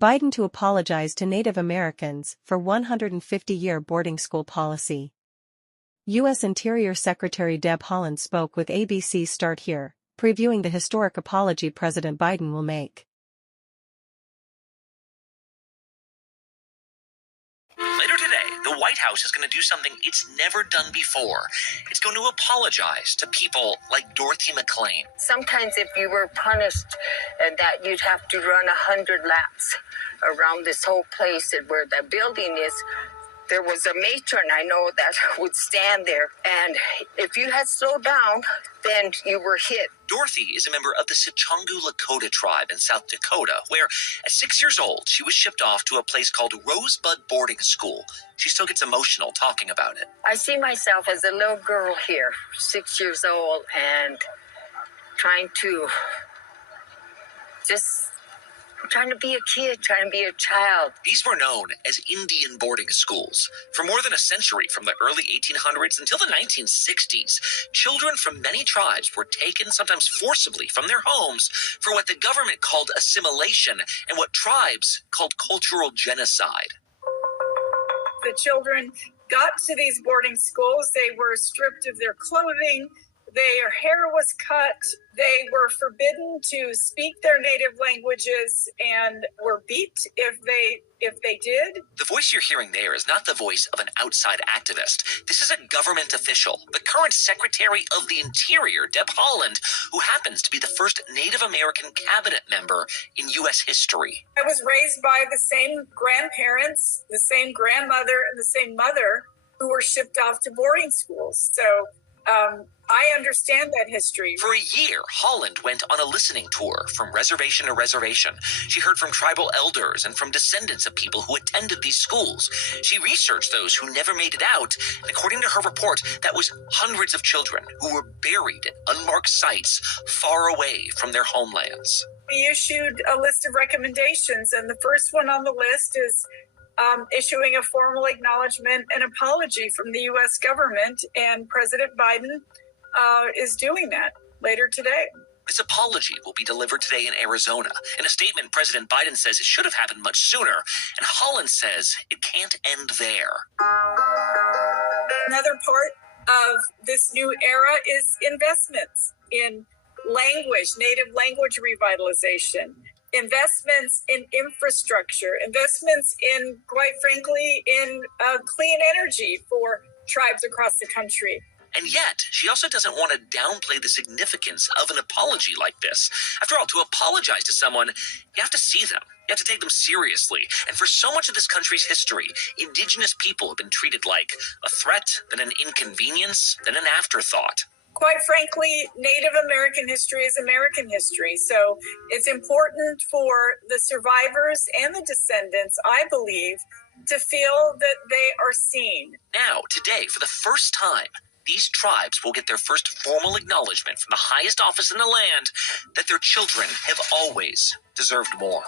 Biden to apologize to Native Americans for 150-year boarding school policy. U.S. Interior Secretary Deb Haaland spoke with ABC's Start Here, previewing the historic apology President Biden will make. Later today, the White House is going to do something it's never done before. It's going to apologize to people like Dorothy McLean. Sometimes if you were punished that you'd have to run 100 laps around this whole place and where the building is, there was a matron I know that would stand there, and if you had slowed down, then you were hit. Dorothy is a member of the Sicangu Lakota tribe in South Dakota, where at 6 years old, she was shipped off to a place called Rosebud Boarding School. She still gets emotional talking about it. I see myself as a little girl here, 6 years old, and trying to be a kid, trying to be a child. These were known as Indian boarding schools. For more than a century, from the early 1800s until the 1960s, children from many tribes were taken, sometimes forcibly, from their homes for what the government called assimilation and what tribes called cultural genocide. The children got to these boarding schools. They were stripped of their clothing. Their hair was cut. They were forbidden to speak their native languages and were beat if they did. The voice you're hearing there is not the voice of an outside activist. This is a government official, the current Secretary of the Interior, Deb Haaland, who happens to be the first Native American cabinet member in U.S. history. I was raised by the same grandparents, the same grandmother, and the same mother who were shipped off to boarding schools. So I understand that history. For a year, Haaland went on a listening tour from reservation to reservation. She heard from tribal elders and from descendants of people who attended these schools. She researched those who never made it out. And according to her report, that was hundreds of children who were buried at unmarked sites far away from their homelands. We issued a list of recommendations, and the first one on the list is issuing a formal acknowledgement and apology from the U.S. government, and President Biden is doing that later today. This apology will be delivered today in Arizona. In a statement, President Biden says it should have happened much sooner, and Haaland says it can't end there. Another part of this new era is investments in language, native language revitalization, investments in infrastructure, investments in, quite frankly, in clean energy for tribes across the country. And yet, she also doesn't want to downplay the significance of an apology like this. After all, to apologize to someone, you have to see them. You have to take them seriously. And for so much of this country's history, Indigenous people have been treated like a threat, then an inconvenience, then an afterthought. Quite frankly, Native American history is American history. So it's important for the survivors and the descendants, I believe, to feel that they are seen. Now, today, for the first time, these tribes will get their first formal acknowledgement from the highest office in the land that their children have always deserved more.